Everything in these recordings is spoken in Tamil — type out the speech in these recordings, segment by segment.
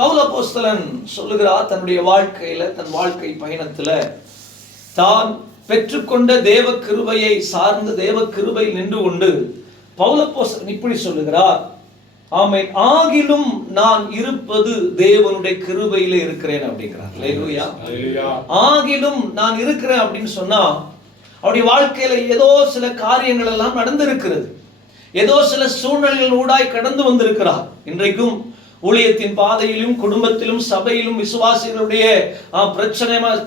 பவுல் அப்போஸ்தலன் சொல்லுகிறார், தன்னுடைய வாழ்க்கையில, தன் வாழ்க்கை பயணத்துல தான் பெற்றுக்கொண்ட தேவ கிருபையை சார்ந்த தேவ கிருபை நின்று கொண்டு பவுல் அப்போஸ்தலன் இப்படி சொல்லுகிறார், ஆமென், ஆகிலும் நான் இருப்பது தேவனுடைய கிருபையில இருக்கிறேன் அப்படிங்கிறார். அல்லேலூயா. ஆகிலும் நான் இருக்கிறேன் அப்படின்னு சொன்னா அவருடைய வாழ்க்கையில ஏதோ சில காரியங்கள் எல்லாம் நடந்திருக்கிறது, ஏதோ சில சூழ்நிலைகள் ஊடாய் கடந்து வந்திருக்கிறார். இன்றைக்கும் ஊழியத்தின் பாதையிலும் குடும்பத்திலும் சபையிலும் விசுவாசிகளுடைய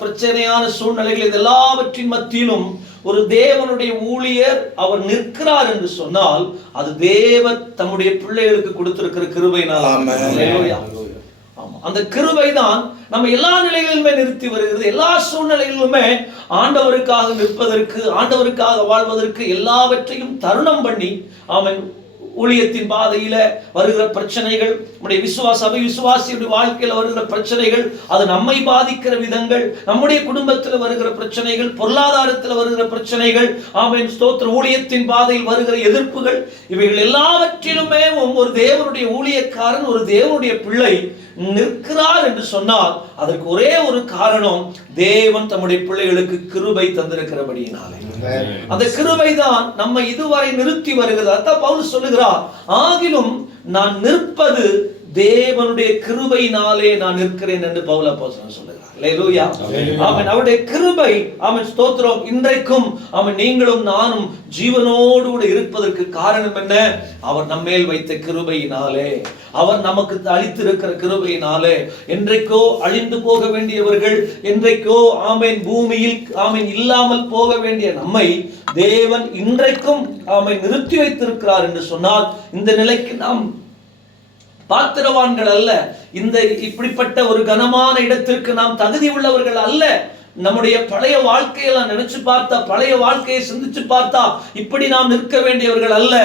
பிரச்சனையான சூழ்நிலைகள் இதெல்லாவற்றின் மத்தியிலும் ஒரு தேவனுடைய ஊழியர் அவர் நிற்கிறார் என்று சொன்னால் அது தேவன் தம்முடைய பிள்ளைகளுக்கு கொடுத்திருக்கிற கிருபையினால். அந்த கிருபை தான் நம்ம எல்லா நிலைகளிலுமே நிறுத்தி வருகிறது. எல்லா சூழ்நிலைகளிலுமே ஆண்டவருக்காக நிற்பதற்கு, ஆண்டவருக்காக வாழ்வதற்கு எல்லாவற்றையும் தருணம் பண்ணி, ஆமென், ஊழியத்தின் பாதையில வருகிற பிரச்சனைகள், நம்முடைய சபை விசுவாசியுடைய வாழ்க்கையில வருகிற பிரச்சனைகள், அது நம்மை பாதிக்கிற விதங்கள், நம்முடைய குடும்பத்தில் வருகிற பிரச்சனைகள், பொருளாதாரத்தில் வருகிற பிரச்சனைகள், ஆமென், ஸ்தோத்திர, ஊழியத்தின் பாதையில் வருகிற எதிர்ப்புகள், இவைகள் எல்லாவற்றிலுமே ஒரு தேவனுடைய ஊழியக்காரன், ஒரு தேவனுடைய பிள்ளை நிற்கிறார் என்று சொன்னால் அதற்கு ஒரே ஒரு காரணம், தேவன் தம்முடைய பிள்ளைகளுக்கு கிருபை தந்திருக்கிறபடியினாலே. அந்த கிருபை தான் நம்ம இதுவரை நிறுத்தி வருகிறது. அதான் பவுல் சொல்லுகிறார், ஆகிலும் நான் நிற்பது தேவனுடைய கிருபையினாலே நான் நிற்கிறேன் என்று பவுல் அப்போஸ்தலன் சொல்லுகிறார். அல்லேலூயா. ஆமென். அவருடைய கிருபை, ஆமென், ஸ்தோத்திரம், இன்றைக்கும் ஆமென் நீங்களும் நானும் ஜீவனோடு கூட இருப்பதற்கு காரணம் என்ன? அவர் நம்மேல் வைத்த கிருபையினாலே, அவர் நமக்கு அளித்திருக்கிற கிருபையினாலே. என்றைக்கோ அழிந்து போக வேண்டியவர்கள், என்றைக்கோ ஆமென் பூமியில் ஆமென் இல்லாமல் போக வேண்டிய நம்மை தேவன் இன்றைக்கும் ஆமென் நிறுத்தி வைத்திருக்கிறார் என்று சொன்னால் இந்த நிலைக்கு நாம் பாத்திரவான்கள் அல்ல. இந்த இப்படிப்பட்ட ஒரு கனமான இடத்திற்கு நாம் தகுதி உள்ளவர்கள் அல்ல. நம்முடைய பழைய வாழ்க்கையெல்லாம் நினைச்சு பார்த்தா, பழைய வாழ்க்கையை சிந்திச்சு பார்த்தா இப்படி நாம் நிற்க வேண்டியவர்கள் அல்ல.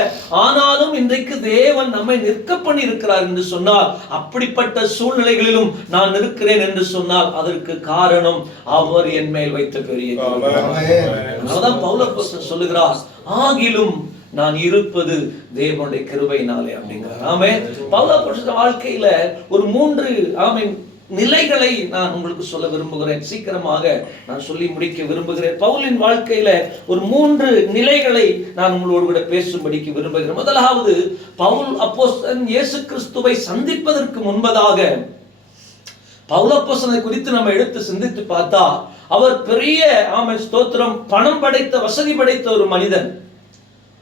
ஆனாலும் இன்றைக்கு தேவன் நம்மை நிற்க பண்ணி இருக்கிறார் என்று சொன்னால், அப்படிப்பட்ட சூழ்நிலைகளிலும் நான் நிற்கிறேன் என்று சொன்னால் அதற்கு காரணம் அவர் என் மேல் வைத்த பெரிய கிருபை. அதனால்தான் பவுல் அப்போஸ்தலன் சொல்லுகிறார், ஆகிலும் நான் இருப்பது தேவனுடைய கிருபையினாலே அப்படிங்கிறார். ஆமென். பவுல் அப்போஸ்தலன் வாழ்க்கையில ஒரு 3 ஆமென் நிலைகளை நான் உங்களுக்கு சொல்ல விரும்புகிறேன். சீக்கிரமாக நான் சொல்லி முடிக்க விரும்புகிறேன். பவுலின் வாழ்க்கையில ஒரு 3 நிலைகளை நான் உங்களோடு கூட பேசும்படிக்கு விரும்புகிறேன். முதலாவது, பவுல் அப்போஸ்தலன் இயேசு கிறிஸ்துவை சந்திப்பதற்கு முன்பதாக பவுல் அப்போஸ்தலனை குறித்து நம்ம எடுத்து சிந்தித்து பார்த்தா, அவர் பெரிய ஆமென் ஸ்தோத்திரம் பணம் படைத்த, வசதி படைத்த ஒரு மனிதன்.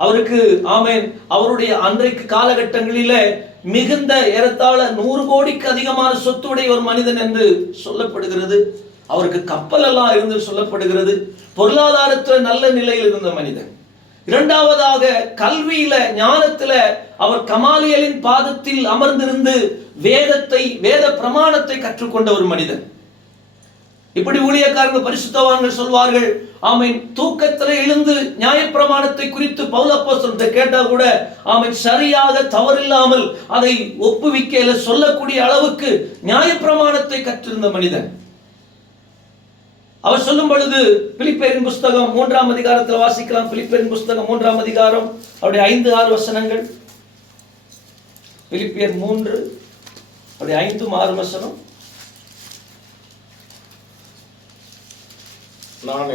அவருக்கு ஆமென் அவருடைய அன்றைக்கு காலகட்டங்களிலே மிகுந்த ஏறத்தாழ 100 கோடிக்கு அதிகமான சொத்துடைய ஒரு மனிதன் என்று சொல்லப்படுகிறது. அவருக்கு கப்பல் எல்லாம் இருந்து சொல்லப்படுகிறது. பொருளாதாரத்தில் நல்ல நிலையில் இருந்த மனிதன். இரண்டாவதாக, கல்வியில, ஞானத்துல அவர் கமாலியலின் பாதத்தில் அமர்ந்திருந்து வேத பிரமாணத்தை கற்றுக்கொண்ட ஒரு மனிதன். இப்படி ஊழியக்காரர்கள் பரிசுத்தவான்கள் சொல்வார்கள், ஆமென், தூக்கத்திலே எழுந்து நியாயப்பிரமாணத்தை குறித்து பவுல் அப்போஸ்தலன் கேட்டா கூட ஆமென் சரியாக தவறில்லாமல் அதை ஒப்புவிக்கல சொல்லக்கூடிய அளவுக்கு நியாயப்பிரமாணத்தை கற்றிருந்த மனிதன். அவர் சொல்லும் பொழுது பிலிப்பியரின் புஸ்தகம் 3ஆம் அதிகாரத்தில் வாசிக்கலாம். பிலிப்பியரின் புஸ்தகம் 3ஆம் அதிகாரம் அவருடைய 5-6 வசனங்கள். பிலிப்பியர் 3 அவருடைய 5-6 வசனம். நான்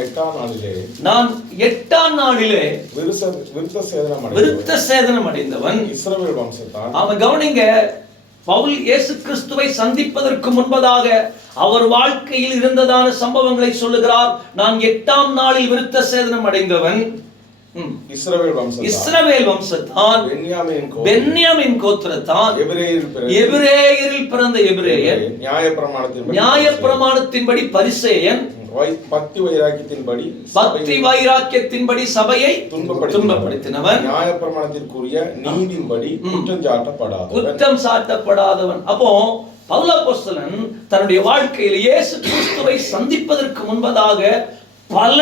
8ஆம் நாளிலே விருத்த சேதனம் அடைந்தவன் இஸ்ரவேல் வம்சத்தான். அவன் கவனிங்க, பவுல் இயேசு கிறிஸ்துவை சந்திப்பதற்கு முன்பதாக அவர் வாழ்க்கையில் இருந்ததான சம்பவங்களை சொல்லுகிறார். நான் 8ஆம் நாளில் விருத்த சேதனம் அடைந்தவன் இஸ்ரவேல் வம்சத்தான், பென்யாமின் கோத்திரத்தான், எபிரேயரில் பிறந்த எபிரேயர், நியாயப்பிரமாணத்தின்படி பரிசேயன், பக்தி வைராக்கியத்தின்படி சபையை துன்பப்படுத்தினவன், நியாயப்பிரமாணத்திற்குரிய நீதியின்படி குற்றம் சாட்டப்படாதவன். அப்போ பவுல் அப்போஸ்தலன் தன்னுடைய வாழ்க்கையில் இயேசு கிறிஸ்துவை சந்திப்பதற்கு முன்பதாக பல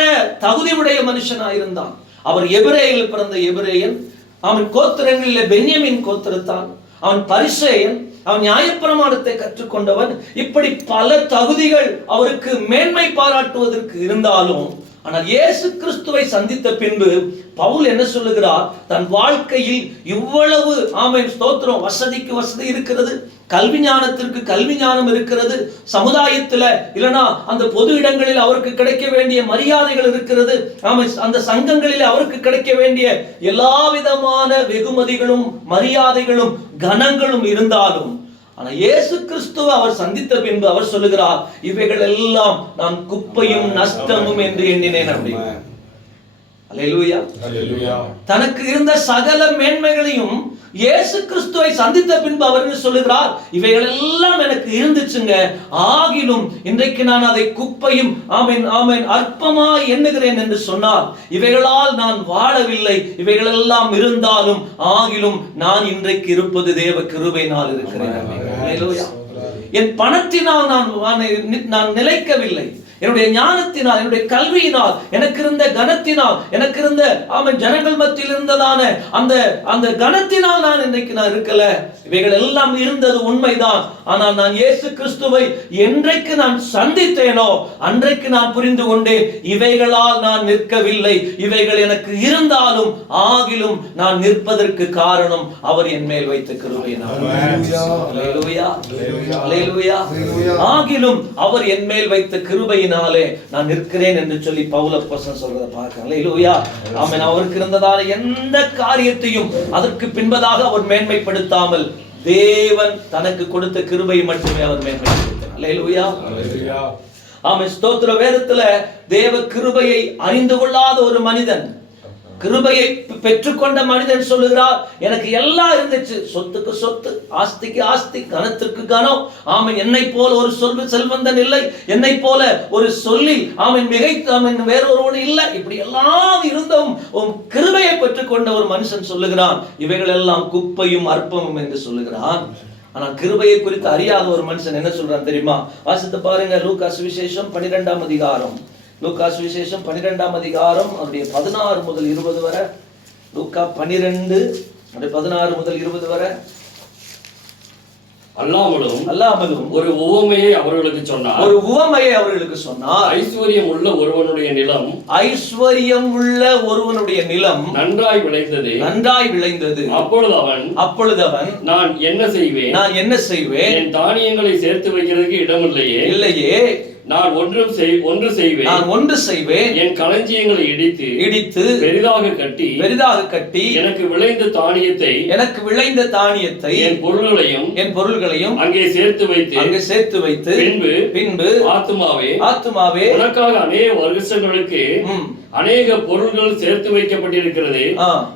தகுதியுடைய மனுஷனாயிருந்தான். அவர் எபிரேயரில் பிறந்த எபிரேயன், அவன் கோத்திரங்களிலே பென்யமின் கோத்திரத்தான், அவன் பரிசேயன், அவன் நியாயப்பிரமாணத்தை கற்றுக்கொண்டவன். இப்படி பல தகுதிகள் அவருக்கு மேன்மை பாராட்டுவதற்கு இருந்தாலும் ஆனால் இயேசு கிறிஸ்துவை சந்தித்த பின்பு பவுல் என்ன சொல்லுகிறார்? தன் வாழ்க்கையில் இவ்வளவு ஆமென் ஸ்தோத்திரம், வசதிக்கு வசதி இருக்கிறது, கல்வி ஞானத்திற்கு கல்வி ஞானம் இருக்கிறது, சமுதாயத்தில் இல்லைனா அந்த பொது இடங்களில் அவருக்கு கிடைக்க வேண்டிய மரியாதைகள் இருக்கிறது, ஆமென், அந்த சங்கங்களில் அவருக்கு கிடைக்க வேண்டிய எல்லா விதமான வெகுமதிகளும் மரியாதைகளும் கனங்களும் இருந்தாலும், ஆனா இயேசு கிறிஸ்துவ அவர் சந்தித்த பின்பு அவர் சொல்லுகிறார், இவைகள் எல்லாம் நான் குப்பையும் நஷ்டமும் என்று எண்ணினேன் அப்படின்னு. அல்லேலூயா. தனக்கு இருந்த சகல மேன்மைகளையும் இயேசு கிறிஸ்துவை சந்தித்த பின்பு அவர் சொல்லுகிறார், இவைகள் எல்லாம் எனக்கு இருந்துச்சுங்க, ஆகிலும் இன்றைக்கு நான் அதை குப்பையும் ஆமென் ஆமென் அற்பமாய் எண்ணுகிறேன் என்று சொன்னார். இவைகளால் நான் வாழவில்லை, இவைகள் எல்லாம் இருந்தாலும் ஆகிலும் நான் இன்றைக்கு இருப்பது தேவ கிருபையினால் இருக்கிறேன். அல்லேலூயா. என் பணத்தினால் நான் நிலைக்கவில்லை, என்னுடைய ஞானத்தினால், என்னுடைய கல்வியினால், எனக்கு இருந்த கனத்தினால், எனக்கு இருந்த ஆமென் ஜனங்கள் மத்தியில் இருந்ததான அந்த கனத்தினால் நான் இன்றைக்கு நான் இருக்கல. இவைகள் எல்லாம் இருந்தது உண்மைதான். ஆனால் நான் இயேசு கிறிஸ்துவை என்றைக்கு நான் சந்தித்தேனோ அன்றைக்கு நான் புரிந்து கொண்டேன், இவைகளால் நான் நிற்கவில்லை, இவைகள் எனக்கு இருந்தாலும் ஆகிலும் நான் நிற்பதற்கு காரணம் அவர் என் மேல் வைத்த கிருபையினால். அல்லேலூயா. அல்லேலூயா. ஆகிலும் அவர் என் மேல் வைத்த கிருபையினாலே நான் நிற்கிறேன் என்று சொல்லி பவுல் அப்போஸ்தலன் சொல்றதை பார்க்கிறோம். அல்லேலூயா. ஆமென். அவருக்கு இருந்ததான எந்த காரியத்தையும் அதற்கு பின்பதாக அவர் மேன்மைப்படுத்தாமல் தேவன் தனக்கு கொடுத்த கிருபையை மட்டுமே அவர் மேன்மைப்படுத்தினார். அல்லேலூயா. ஆமென். ஸ்தோத்திர. வேதத்துல தேவ கிருபையை அறிந்து கொள்ளாத ஒரு மனிதன், கிருபையை பெற்றுக்கொண்ட மனிதன் சொல்லுகிறார், எனக்கு எல்லாம் இருந்துச்சு, சொத்துக்கு சொத்து, ஆஸ்திக்கு ஆஸ்தி, கனத்திற்கு கனம், ஆமென், என்னை போல ஒரு செல்வந்தன் இல்லை, என்னை போல ஒரு சொல்லி ஆமென் மிகைத்து ஆமென் வேறொருவன் இல்லை, இப்படி எல்லாம் இருந்தும் கிருபையை பெற்றுக்கொண்ட ஒரு மனுஷன் சொல்லுகிறான், இவைகள் எல்லாம் குப்பையும் அற்பமும் என்று சொல்லுகிறான். ஆனால் கிருபையை குறித்து அறியாத ஒரு மனுஷன் என்ன சொல்றான் தெரியுமா? வாசித்து பாருங்க, லூக்கா சுவிசேஷம் 12ஆம் அதிகாரம். லூக்கா சுவிசேஷம் 12ஆம் அதிகாரம் அவருடைய 16 முதல் 20 வரை. லூக்கா 12 16 முதல் 20 வரை. அல்லாமலும் ஒரு உவமையை அவர்களுக்கு சொன்னார். ஐஸ்வர்யம் உள்ள ஒருவனுடைய நிலம் நன்றாய் விளைந்தது. அப்பொழுது அவன் நான் என்ன செய்வேன், என் தானியங்களை சேர்த்து வைக்கிறதுக்கு இடமில்லையே, நான் ஒன்று செய்வேன், என் களஞ்சியங்களை இடித்து பெரிதாக கட்டி எனக்கு விளைந்த தானியத்தை என் பொருள்களையும் அங்கே சேர்த்து வைத்து பின்பு ஆத்துமாவே உனக்காக அநேக வருஷங்களுக்கு அநேக பொருள்கள் சேர்த்து வைக்கப்பட்டிருக்கிறது,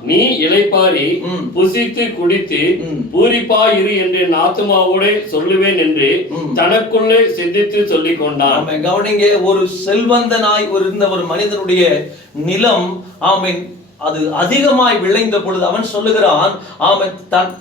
நீ இளைப்பாரி புசித்து குடித்து பூரிப்பாயிரு என்று என் ஆத்துமாவோட சொல்லுவேன் என்று தனக்குள்ளே சிந்தித்து சொல்லிக் கொண்டான். கவனிங்க, ஒரு செல்வந்தனாய் இருந்த ஒரு மனிதனுடைய நிலம் ஆமென் அது அதிகமாய் விளைந்த பொழுது அவன் சொல்லுகிறான், அவன்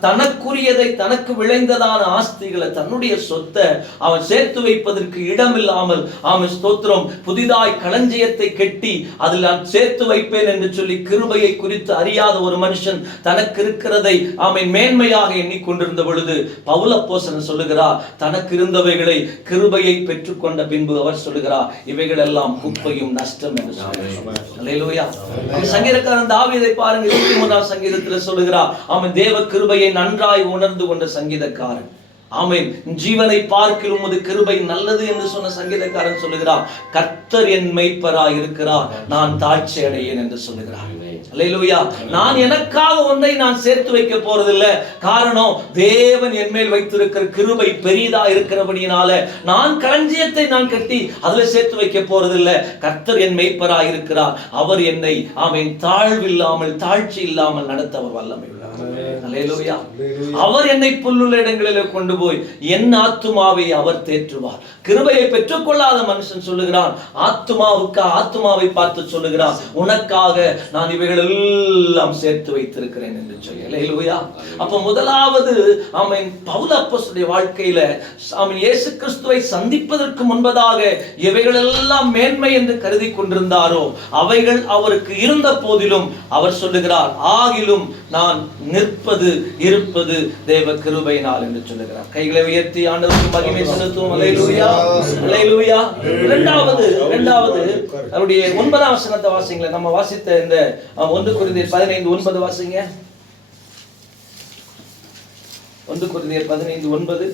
தனக்குரியதை, தனக்கு விளைந்ததான ஆஸ்திகளை, தன்னுடைய சொத்தை அவன் சேர்த்து வைப்பதற்கு இடமில்லாமல் அவன் ஸ்தோத்திரம் புதிதாய் களஞ்சியத்தை கட்டி அதில் நான் சேர்த்து வைப்பேன் என்று சொல்லி கிருபையை குறித்து அறியாத ஒரு மனுஷன் தனக்கு இருக்கிறதை அவன் மேன்மையாக எண்ணிக்கொண்டிருந்த பொழுது பவுல் அப்போஸ்தலன் சொல்லுகிறார், தனக்கு இருந்தவைகளை கிருபையை பெற்றுக்கொண்ட பின்பு அவர் சொல்லுகிறார், இவைகள் எல்லாம் குப்பையும் நஷ்டம் என்று சொல்லுகிறார். அல்லேலூயா. சங்கீதக்காரன் தாவீதை பாருங்க, 23ஆம் சங்கீதத்தில் சொல்லுகிறார், அவன் தேவ கிருபையை நன்றாய் உணர்ந்து கொண்ட சங்கீதக்காரன். ஆமென். ஜீவனை பார்க்கிலும் உமது கிருபை நல்லது என்று சொன்ன சங்கீதக்காரன் சொல்லுகிறார், கர்த்தர் என் மேய்ப்பராய் இருக்கிறார், நான் தாழ்ச்சி அடையேன் என்று சொல்லுகிறார். அல்லேலூயா. நான் எனக்காக ஒன்றை நான் சேர்த்து வைக்க போறதில்லை. காரணம், தேவன் என் மேல் வைத்திருக்கிற கிருபை பெரிதா இருக்கிறபடியினால நான் களஞ்சியத்தை நான் கட்டி அதுல சேர்த்து வைக்க போறதில்லை. கர்த்தர் என் மேய்ப்பராய் இருக்கிறார், அவர் என்னை ஆமென் தாழ்வில்லாமல் தாழ்ச்சி இல்லாமல் நடத்த அவர் வல்லமை உள்ளவர். அல்லேலூயா. அவர் என்னை புல்லுள்ள இடங்களில் கொண்டு போய் என் ஆத்துமாவை அவர் தேற்றுவார். கிருபையை பெற்றுக்கொள்ளாத மனுஷன் சொல்லுகிறான், ஆத்துமாவை பார்த்து சொல்லுகிறான், உனக்காக நான் இவைகள் இவைகள் எல்லாம் சேர்த்து வைத்திருக்கிறேன் என்று சொல்லி. அல்லேலூயா. அப்ப முதலாவது ஆமென் பவுல் அப்போஸ்தலனுடைய வாழ்க்கையில ஆமென் இயேசு கிறிஸ்துவை சந்திப்பதற்கு முன்பதாக இவைகள் எல்லாம் மேன்மை என்று கருதி கொண்டிருந்தாரோ அவைகள் அவருக்கு இருந்த போதிலும் அவர் சொல்லுகிறார், ஆகிலும் நான் நிற்பது இருப்பது தேவ கிருபையினால் என்று சொல்லுகிறார். கைகளை உயர்த்தி ஆண்டவருக்கு மகிமை செலுத்துவோம். அல்லேலூயா, அல்லேலூயா. இரண்டாவது அவருடைய 9ஆம் வசனத்தை வாசிங்களேன். நம்ம வாசித்த இந்த 1 கொரிந்தியர் 15:9 வாசிங்க. 1 கொரிந்தியர் 15:9.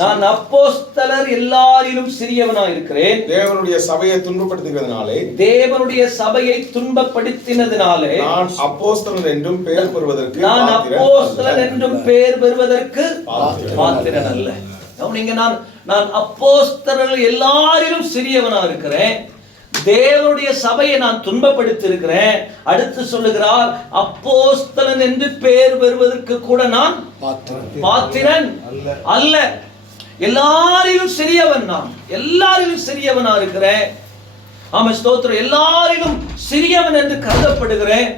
நான் அப்போஸ்தலர் எல்லாரிலும் சிறியவனாய் இருக்கிறேன். தேவனுடைய சபையை துன்பப்படுத்துகிறதுனாலே நான் அப்போஸ்தலன் என்றும் பெயர் பெறுவதற்கு பாத்திரன் அல்ல. நீங்க நான் அப்போஸ்தலர் எல்லாரிலும் சிறியவனா இருக்கிறேன். தேவனுடைய சபையை நான் துன்பப்படுத்தி இருக்கிறேன். அடுத்து சொல்லுகிறார், அப்போஸ்தலன் என்று பெயர் பெறுவதற்கு கூட நான் பாத்திரன் அல்ல. எல்லாரிலும் சிறியவன், நான் எல்லாரிலும் சிறியவனா இருக்கிறேன். ஆமா, ஸ்தோத்திரம். எல்லாரிலும் சிறியவன் என்று கருதப்படுகிறேன்.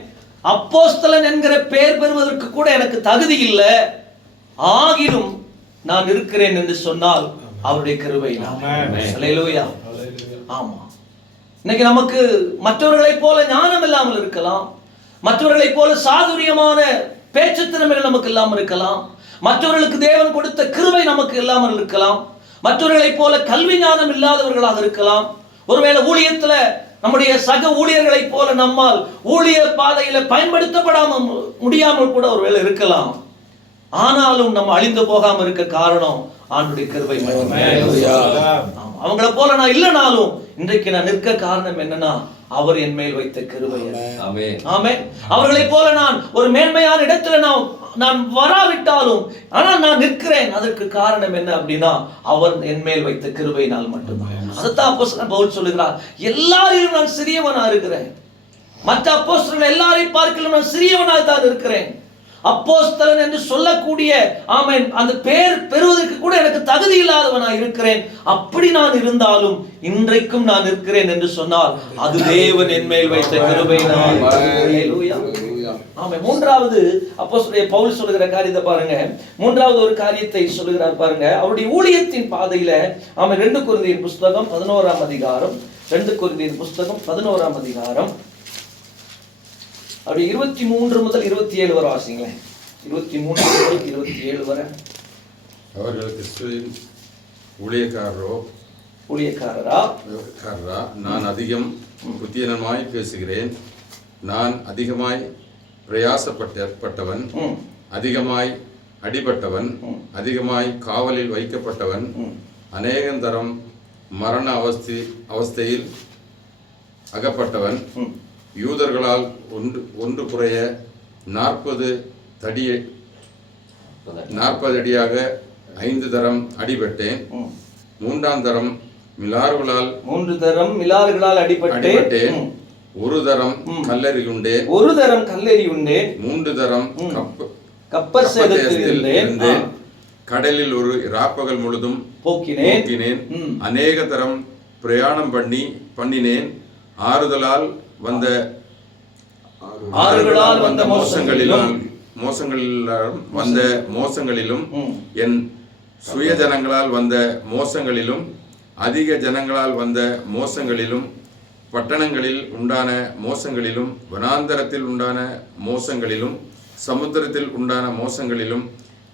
அப்போஸ்தலன் என்கிற பெயர் பெறுவதற்கு கூட எனக்கு தகுதி இல்லை. ஆகிலும் நான் இருக்கிறேன் என்று சொன்னால் அவருடைய கிருபையினால். அல்லேலூயா. ஆமா, இன்னைக்கு நமக்கு மற்றவர்களைப் போல ஞானம் இல்லாமல் இருக்கலாம், மற்றவர்களைப் போல சாதுரியமான பேச்சு திறமைகள் நமக்கு இல்லாமல் இருக்கலாம், மற்றவர்களுக்கு தேவன் கொடுத்த கிருபை நமக்கு இல்லாமல் இருக்கலாம், மற்றவர்களைப் போல கல்வி ஞானம் இல்லாதவர்களாக இருக்கலாம். ஒருவேளை ஊழியத்துல நம்முடைய சக ஊழியர்களைப் போல நம்மால் ஊழிய பாதையில பயன்படுத்தப்படாம முடியாமல் கூட ஒருவேளை இருக்கலாம். ஆனாலும் நம்ம அழிந்து போகாம இருக்க காரணம் ஆண்டுடைய கிருபை. அவங்கள போல நான் இல்லைனாலும் இன்றைக்கு நான் நிற்க காரணம் என்னன்னா அவர் என் மேல் வைத்த கிருபை. ஆமென். அவர்களைப் போல நான் ஒரு மேன்மையான இடத்துல நான் வராவிட்டாலும் ஆனால் நான் நிற்கிறேன். அதற்கு காரணம் என்ன அப்படின்னா அவர் என் மேல் வைத்த கிருபையினால் மட்டும்தான். அதைத்தான் அப்போஸ்தலன் பவுல் சொல்லுகிறார், எல்லாரிலும் நான் சிறியவனா இருக்கிறேன். மற்ற அப்போஸ்தலர்கள் எல்லாரையும் பார்க்கலாம் நான் சிறியவனாக தான் இருக்கிறேன். அப்போஸ்தலன் என்று சொல்லக்கூடிய ஆமென் அந்த பெயர் பெறுவதற்கு கூட எனக்கு தகுதி இல்லாதவனா இருக்கிறேன். அப்படி நான் இருந்தாலும் இன்றைக்கும் நான் இருக்கிறேன் என்று சொன்னால் அது தேவன் என் மேல் வைத்த கிருபையினால். அல்லேலூயா. ஆமென். மூன்றாவது அப்போஸ்தலன் பவுல் சொல்லுகிற காரியத்தை பாருங்க. மூன்றாவது ஒரு காரியத்தை சொல்லுகிறார் பாருங்க. அவருடைய ஊழியத்தின் பாதையில ஆமென் 2 கொரிந்தியர் புத்தகம் 11ஆம் அதிகாரம் 2 கொரிந்தியர் புத்தகம் 11ஆம் அதிகாரம் அப்படி 23 முதல் 27 வரை வாசிங்களேன். 23 முதல் 27 வரை. அவர்கள் கிறிஸ்துவின் ஊழியக்காரரா நான் அதிகம் புத்தியனமாய் பேசுகிறேன். நான் அதிகமாய் பிரயாசப்பட்டவன், அதிகமாய் அடிபட்டவன், அதிகமாய் காவலில் வைக்கப்பட்டவன், அநேகந்தரம் மரண அவஸ்தையில் அகப்பட்டவன், யூதர்களால் ஒன்று குறைய 40 அடியாக 5 தரம் அடிபட்டேன். 3ஆம் தரம் மிலாறுகளால் 3 தரம் அடிபட்டேன். 1 தரம் கல்லெறியுண்டேன். 3 தரம் கப்பர் சேதத்தில் இருந்தேன். கடலில் ஒரு இராப்பகல் முழுதும் போக்கினேன். அநேக தரம் பிரயாணம் பண்ணினேன். ஆறுதலால் வந்த மோசங்களிலும் என் சுய ஜனங்களால் வந்த மோசங்களிலும் அதிக ஜனங்களால் வந்த மோசங்களிலும் பட்டணங்களில் உண்டான மோசங்களிலும் வனாந்தரத்தில் உண்டான மோசங்களிலும் சமுத்திரத்தில் உண்டான மோசங்களிலும்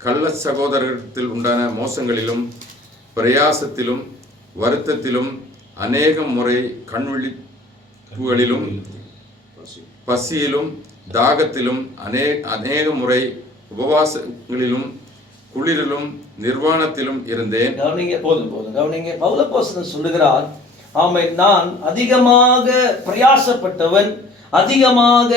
கள்ள சகோதரத்தில் உண்டான மோசங்களிலும் பிரயாசத்திலும் வருத்தத்திலும் அநேகம் முறை கண்விழிப்புகளிலும் பசியிலும் தாகத்திலும் அநேக முறை உபவாசங்களிலும் குளிரிலும் நிர்வாணத்திலும் இருந்தேன். கவனிங்க. பவுல் அப்போஸ்தலன் சொல்லுகிறார், ஆமென், நான் அதிகமாக பிரயாசப்பட்டவன், அதிகமாக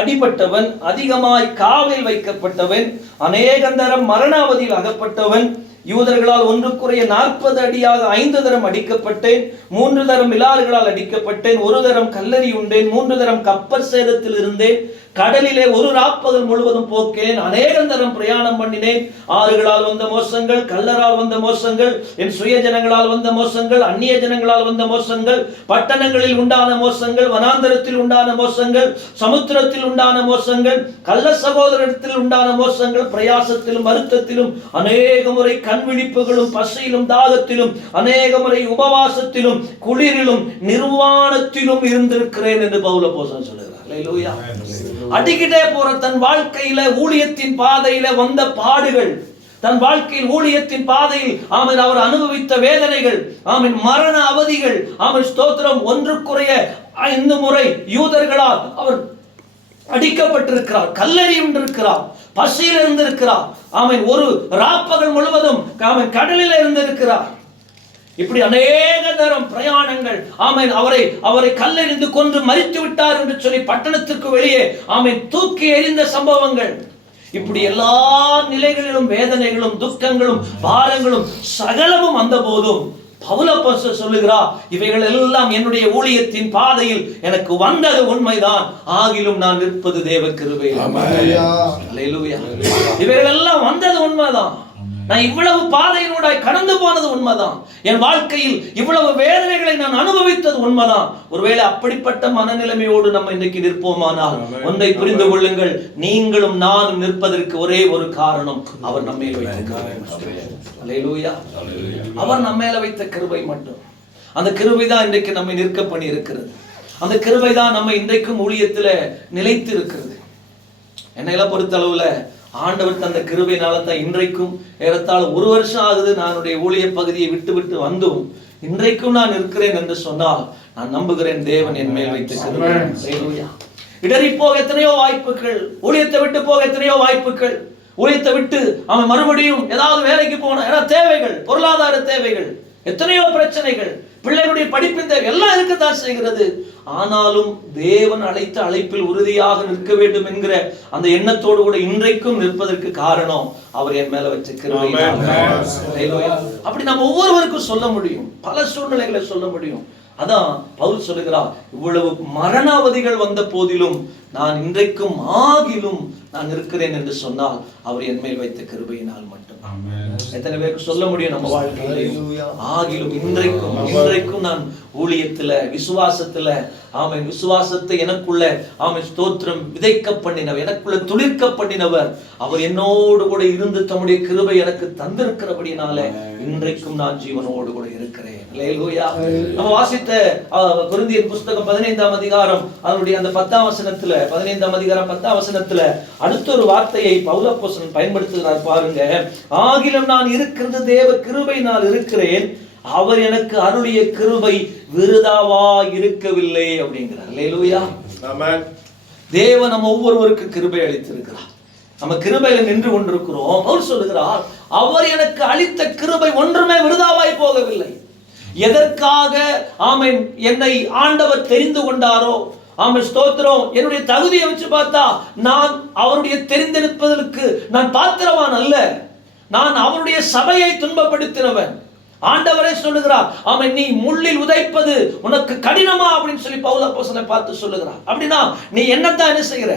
அடிபட்டவன், அதிகமாய் காவலில் வைக்கப்பட்டவன், அநேகந்தரம் மரணாவதியில் அகப்பட்டவன், யூதர்களால் ஒன்று குறைய 40 அடியாக 5 தரம் அடிக்கப்பட்டேன். 3 தரம் மிலாறுகளால் அடிக்கப்பட்டேன். 1 தரம் கல்லெறி உண்டேன். 3 தரம் கப்பர் சேதத்தில் இருந்தேன். கடலிலே ஒரு ராப்பகல் முழுவதும் போக்கேன், அநேகந்தரம் பிரயாணம் பண்ணினேன். ஆறுகளால் வந்த மோசங்கள், கள்ளரால் வந்த மோசங்கள், என் சுய ஜனங்களால் வந்த மோசங்கள், அந்நிய ஜனங்களால் வந்த மோசங்கள், பட்டணங்களில் உண்டான மோசங்கள், வனாந்தரத்தில் உண்டான மோசங்கள், சமுத்திரத்தில் உண்டான மோசங்கள், கள்ள சகோதரத்தில் உண்டான மோசங்கள், பிரயாசத்திலும் வருத்தத்திலும், அநேக முறை கண் விழிப்புகளும், பசியிலும் தாகத்திலும், அநேக முறை உபவாசத்திலும், குளிரிலும், நிர்வாணத்திலும் இருந்திருக்கிறேன் என்று பவுலப்போஸ்தலன் சொல்லுகிறார். அல்லேலூயா. அடிக்கிட்டே போற தன் வாழ்க்கையில ஊழியத்தின் பாதையில வந்த பாடுகள், தன் வாழ்க்கையில் ஊழியத்தின் பாதையில் ஆமென் அவர் அனுபவித்த வேதனைகள், ஆமென் மரண அவதிகள், ஆமென் ஸ்தோத்திரம். ஒன்றுக்குறைய 5 முறை யூதர்களால் அவர் அடிக்கப்பட்டிருக்கிறார், கல்லெறிந்திருக்கிறார், பசியில் இருந்திருக்கிறார், ஆமென் ஒரு ராப்பகல் முழுவதும் ஆமென் கடலில் இருந்திருக்கிறார். இப்படி அநேக தரம் பிரயாணங்கள், ஆமென் அவரை கல்லெறிந்து கொன்று மரித்து விட்டார் என்று சொல்லி பட்டணத்துக்கு வெளியே ஆமென் தூக்கி எறிந்த சம்பவங்கள். இப்படி எல்லா நிலைகளிலும் வேதனைகளும் துக்கங்களும் பாரங்களும் சகலமும் வந்த போதும் பவுலப்போஸ்தலன் சொல்லுகிறார், இவைகள் எல்லாம் என்னுடைய ஊழியத்தின் பாதையில் எனக்கு வந்தது உண்மைதான், ஆகிலும் நான் நிற்பது தேவ கிருபை. அல்லேலூயா. இவைகள் எல்லாம் வந்தது உண்மைதான், நான் இவ்வளவு பாதையினூடாய் கடந்து போனது உண்மைதான், என் வாழ்க்கையில் இவ்வளவு வேதனைகளை நான் அனுபவித்தது உண்மைதான். ஒருவேளை அப்படிப்பட்ட மனநிலைமையோடு நம்ம இன்றைக்கு நிற்போமானால் ஒன்றை புரிந்து கொள்ளுங்கள், நீங்களும் நானும் நிற்பதற்கு ஒரே ஒரு காரணம், அவர் நம்ம மேல் வைத்த கிருபை. அல்லேலூயா. அவர் நம்ம மேல வைத்த கிருபை மட்டும். அந்த கிருபை தான் இன்றைக்கு நம்மை நிற்க பண்ணி இருக்கிறது. அந்த கிருபை தான் நம்ம இன்றைக்கும் ஊழியத்தில் நிலைத்து இருக்கிறது. என்னையெல்லாம் பொறுத்தளவுல ஆண்டவர் தந்த கிருபையினால தான் இன்றைக்கும் ஏறத்தாழ 1 வருஷம் ஆகுது நானுடைய ஊழிய பகுதியை விட்டு விட்டு வந்தும் இன்றைக்கும் நான் இருக்கிறேன் என்று சொன்னால் நான் நம்புகிறேன் தேவன் என் மேல் வைத்த கிருபை. அல்லேலூயா. இடறி போக எத்தனையோ வாய்ப்புகள், ஊழியத்தை விட்டு போக எத்தனையோ வாய்ப்புகள், ஊழியத்தை விட்டு அவன் மறுபடியும் ஏதாவது வேலைக்கு போன ஏன்னா தேவைகள், பொருளாதார தேவைகள், எத்தனையோ பிரச்சனைகள், பிள்ளைகளுடைய படிப்பின் தேவை எல்லாம் இருக்கத்தான் செய்கிறது. ஆனாலும் தேவன் அழைத்த அழைப்பில் உறுதியாக நிற்க வேண்டும் என்கிற அந்த எண்ணத்தோடு கூட இன்றைக்கும் நிற்பதற்கு காரணம் அவர் என் மேல வச்ச கிருபை. அப்படி நம்ம ஒவ்வொருவருக்கும் சொல்ல முடியும், பல சூழ்நிலைகளை சொல்ல முடியும். அதான் பவுல் சொல்லுகிறார், இவ்வளவு மரணாவதிகள் வந்த போதிலும் நான் இன்றைக்கும் ஆகிலும் நான் இருக்கிறேன் என்று சொன்னால் அவர் என் மேல் வைத்த கிருபையினால் மட்டும். எத்தனை பேருக்கு சொல்ல முடியும் நம்ம வாழ்க்கையில ஆகிலும் இன்றைக்கும் நான் ஊழியத்துல விசுவாசத்துல ஆமென் விசுவாசத்தை எனக்குள்ள ஆமென் ஸ்தோத்திரம் விதைக்க பண்ணினவர், எனக்குள்ள துளிர்க்க பண்ணினவர் அவர் என்னோடு கூட இருந்து தம்முடைய கிருபை எனக்கு தந்திருக்கிறபடினால இன்றைக்கும் நான் ஜீவனோடு கூட இருக்கிறேன். அல்லேலூயா. நம்ம வாசித்த கொரிந்தியர் புஸ்தகம் 15ஆம் அதிகாரம் அதனுடைய அந்த 10ஆம் வசனத்துல 15ஆம் அதிகாரம் 10ஆம் வசனத்துல அடுத்த ஒரு வார்த்தையை பவுலப்போஸ்தலன் பயன்படுத்துகிறார் பாருங்க. ஆகிலும் நான் இருக்கிறது தேவ கிருபையினால் இருக்கிறேன், அவர் எனக்கு அருளிய கிருபை விருதாவா இருக்கவில்லை அப்படிங்கிறார். அல்லேலூயா. ஆமென். தேவன் நம்ம ஒவ்வொருவருக்கு கிருபை அளித்திருக்கிறார், நம்ம கிருபையில நின்று கொண்டிருக்கிறோம். அவர் சொல்லுகிறார், அவர் எனக்கு அளித்த கிருபை ஒன்றுமே விருதாவாய் போகவில்லை. எதற்காக ஆமென் என்னை ஆண்டவர் தெரிந்து கொண்டாரோ, ஆமென் ஸ்தோத்திரம், என்னுடைய தகுதியை வச்சு பார்த்தா நான் அவருடைய தெரிந்தெடுப்பதற்கு நான் பாத்திரவான் அல்ல, நான் அவருடைய சபையை துன்பப்படுத்தினவன். ஆண்டவரே சொல்லுகிறார், ஆமென் நீ முள்ளில் உதைப்பது உனக்கு கடினமா அப்படின்னு சொல்லி பவுல் அப்போஸ்தலனை பார்த்து சொல்லுகிறார். அப்படின்னா நீ என்னத்தான் என்ன செய்கிற?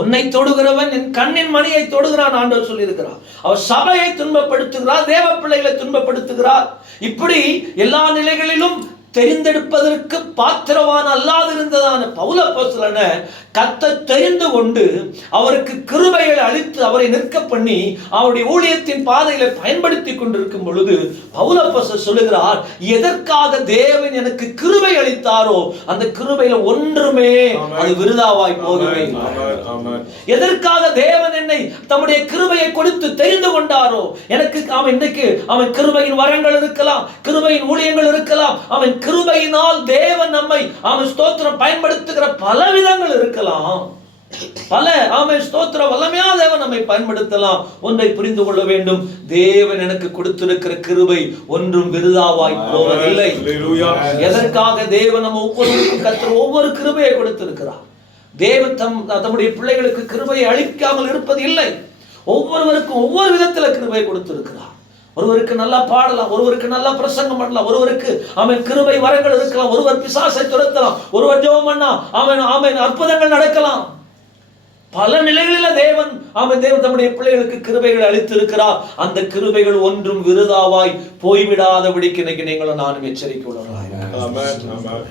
உன்னை தொடுகிறவன் என் கண்ணின் மணியை தொடுகிறான் ஆண்டவர் சொல்லி இருக்கிறார். அவர் சபையை துன்பப்படுத்துகிறார், தேவ பிள்ளைகளை துன்பப்படுத்துகிறார். இப்படி எல்லா நிலைகளிலும் தெரிந்தெடுப்பதற்கு பாத்திரவான் அல்லாதிருந்ததான பவுல் அப்போஸ்தலனை கர்த்தர் தெரிந்து கொண்டு அவருக்கு கிருபைகளை அளித்து அவரை நிற்க பண்ணி அவருடைய ஊழியத்தின் பாதையில பயன்படுத்தி கொண்டிருக்கும் பொழுது பவுல் அப்போஸ்தலன் சொல்லுகிறார், எதற்காக தேவன் எனக்கு கிருபை அளித்தாரோ அந்த கிருபையில ஒன்றுமே அது விருதாவாய் போகவே. எதற்காக தேவன் என்னை தம்முடைய கிருபையை கொடுத்து தெரிந்து கொண்டாரோ, எனக்கு அவன் இன்றைக்கு அவன் கிருபையின் வரங்கள் இருக்கலாம், கிருபையின் ஊழியங்கள் இருக்கலாம், அவன் கிருபையினால் தேவன் நம்மை அவன் ஸ்தோத்திரம் பயன்படுத்துகிற பல விதங்கள் இருக்கலாம், பல ஆமென் ஸ்தோத்திரம் வல்லமையா தேவன் நம்மை பயன்படுத்தலாம். ஒன்றை புரிந்து கொள்ள வேண்டும், தேவன் எனக்கு கொடுத்திருக்கிற கிருபை ஒன்றும் விருதாவாய் போவதில்லை. எதற்காக தேவன் நம்ம ஒவ்வொருவருக்கும் கர்த்தர் ஒவ்வொரு கிருபையை கொடுத்திருக்கிறார். தேவன் தம்முடைய பிள்ளைகளுக்கு கிருபையை அளிக்காமல் இருப்பது இல்லை. ஒவ்வொருவருக்கும் ஒவ்வொரு விதத்துல கிருபையை கொடுத்திருக்கிறார். ஒருவருக்கு நல்லா பாடலாம், ஒருவருக்கு நல்லா பிரசங்கம் பண்ணலாம், ஒருவருக்கு அவன் கிருபை வரங்கள் இருக்கலாம், ஒருவர் பிசாசை துரத்தலாம், ஒருவர் ஜெபம் பண்ணா அவன் அற்புதங்கள் நடக்கலாம். பல நிலைகளில தேவன் தம்முடைய பிள்ளைகளுக்கு கிருபைகள் அளித்து இருக்கிறார். அந்த கிருபைகள் ஒன்றும் விருதாவாய் போய்விடாதபடிக்கு இன்னைக்கு நீங்களும் நானும் எச்சரிக்கை உள்ளவர்களாய்.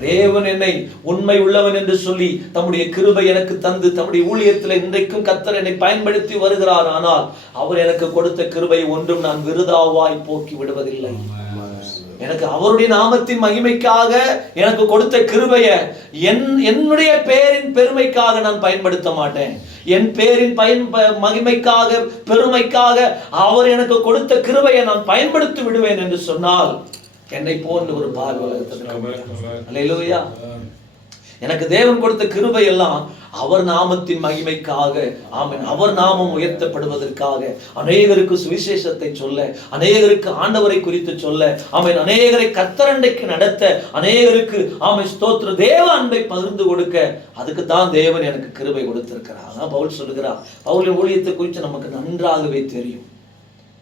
தேவன் என்னை உண்மை உள்ளவன் என்று சொல்லி தம்முடைய கிருபை எனக்கு தந்து தம்முடைய ஊழியத்தில் இன்றைக்கும் கர்த்தர் என்னை பயன்படுத்தி வருகிறார். ஆனால் அவர் எனக்கு கொடுத்த கிருபை ஒன்றும் நான் விருதாவாய் போக்கி விடுவதில்லை. எனக்கு அவருடைய நாமத்தின் மகிமைக்காக எனக்கு கொடுத்த கிருபைய என்னுடைய பேரின் பெருமைக்காக நான் பயன்படுத்த மாட்டேன். என் பேரின் மகிமைக்காக பெருமைக்காக அவர் எனக்கு கொடுத்த கிருபையை நான் பயன்படுத்தி விடுவேன் என்று சொன்னால் என்னை போன்ற ஒரு பார்வை உலகத்தில். அல்லேலூயா. எனக்கு தேவன் கொடுத்த கிருபை எல்லாம் அவர் நாமத்தின் மகிமைக்காக, ஆமென், அவர் நாமம் உயர்த்தப்படுவதற்காக, அநேகருக்கு சுவிசேஷத்தை சொல்ல, அநேகருக்கு ஆண்டவரை குறித்து சொல்ல, ஆமென், அநேகரை கர்த்தரண்டைக்கு நடத்த, அநேகருக்கு ஆமென் ஸ்தோத்திர தேவ அன்பை பகிர்ந்து கொடுக்க, அதுக்கு தான் தேவன் எனக்கு கிருபை கொடுத்திருக்கிறார். அதான் பவுல் சொல்லுகிறார். பவுலின் ஊழியத்தை குறித்து நமக்கு நன்றாகவே தெரியும்.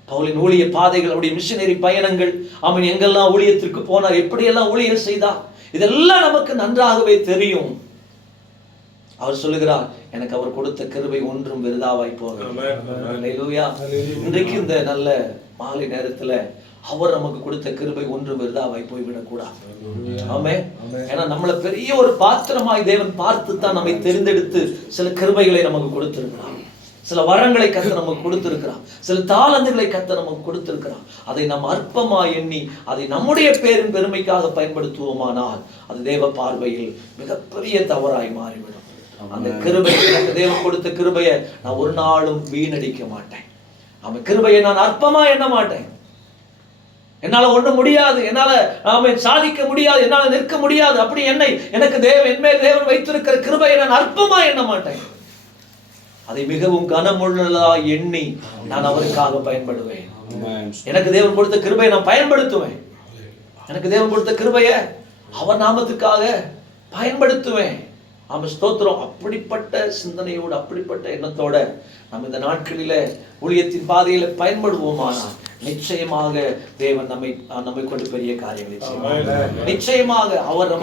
பவுலின் ஊழிய பாதைகள், அவருடைய மிஷனரி பயணங்கள், அவன் எங்கெல்லாம் ஊழியத்திற்கு போனார், எப்படியெல்லாம் ஊழியர் செய்தார், இதெல்லாம் நமக்கு நன்றாகவே தெரியும். அவர் சொல்லுகிறார், எனக்கு அவர் கொடுத்த கிருபை ஒன்றும் விருதாவாய் போகவில்லை. அல்லேலூயா. இன்றைக்கு இந்த நல்ல மாலை நேரத்துல அவர் நமக்கு கொடுத்த கிருபை ஒன்றும் விருதாவாய் போய்விடக் கூடாது. ஆமென். ஏன்னா நம்மள பெரிய ஒரு பாத்திரமாய் தேவன் பார்த்து தான் நம்மை தெரிந்தெடுத்து சில கிருபைகளை நமக்கு கொடுத்திருக்கிறார். சில வரங்களை கர்த்தர் நமக்கு கொடுத்திருக்கிறார். சில தாளந்துகளை கர்த்தர் நமக்கு கொடுத்திருக்கிறார். அதை நாம் அற்பமாய் எண்ணி அதை நம்முடைய பேரின் பெருமைக்காக பயன்படுத்துவோமானால் அது தேவ பார்வையில் மிகப்பெரிய தவறாய் மாறிவிடும். அந்த கிருபை, எனக்கு தேவன் கொடுத்த கிருபையை நான் ஒரு நாளும் வீணடிக்க மாட்டேன். அவன் கிருபையை நான் அற்பமா எண்ண மாட்டேன். என்னால ஒண்ணு முடியாது, என்னால சாதிக்க முடியாது, என்னால நிற்க முடியாது, அப்படி எனக்கு என்மேல் தேவன் வைத்திருக்கிற கிருபையை நான் அற்பமா எண்ண மாட்டேன். அதை மிகவும் கனமுள்ளதா எண்ணி நான் அவருக்காக பயன்படுவேன். எனக்கு தேவன் கொடுத்த கிருபையை நான் பயன்படுத்துவேன். எனக்கு தேவன் கொடுத்த கிருபையை அவர் நாமத்துக்காக பயன்படுத்துவேன். ஆமென், ஸ்தோத்திரம். அப்படிப்பட்ட சிந்தனையோடு, அப்படிப்பட்ட எண்ணத்தோட நம்ம இந்த நாட்களில ஊழியத்தின் பாதையில பயன்படுவோமானால் நிச்சயமாக தேவன் நம்மை கொண்டு பெரிய காரியங்களை செய்வார். நிச்சயமாக அவர்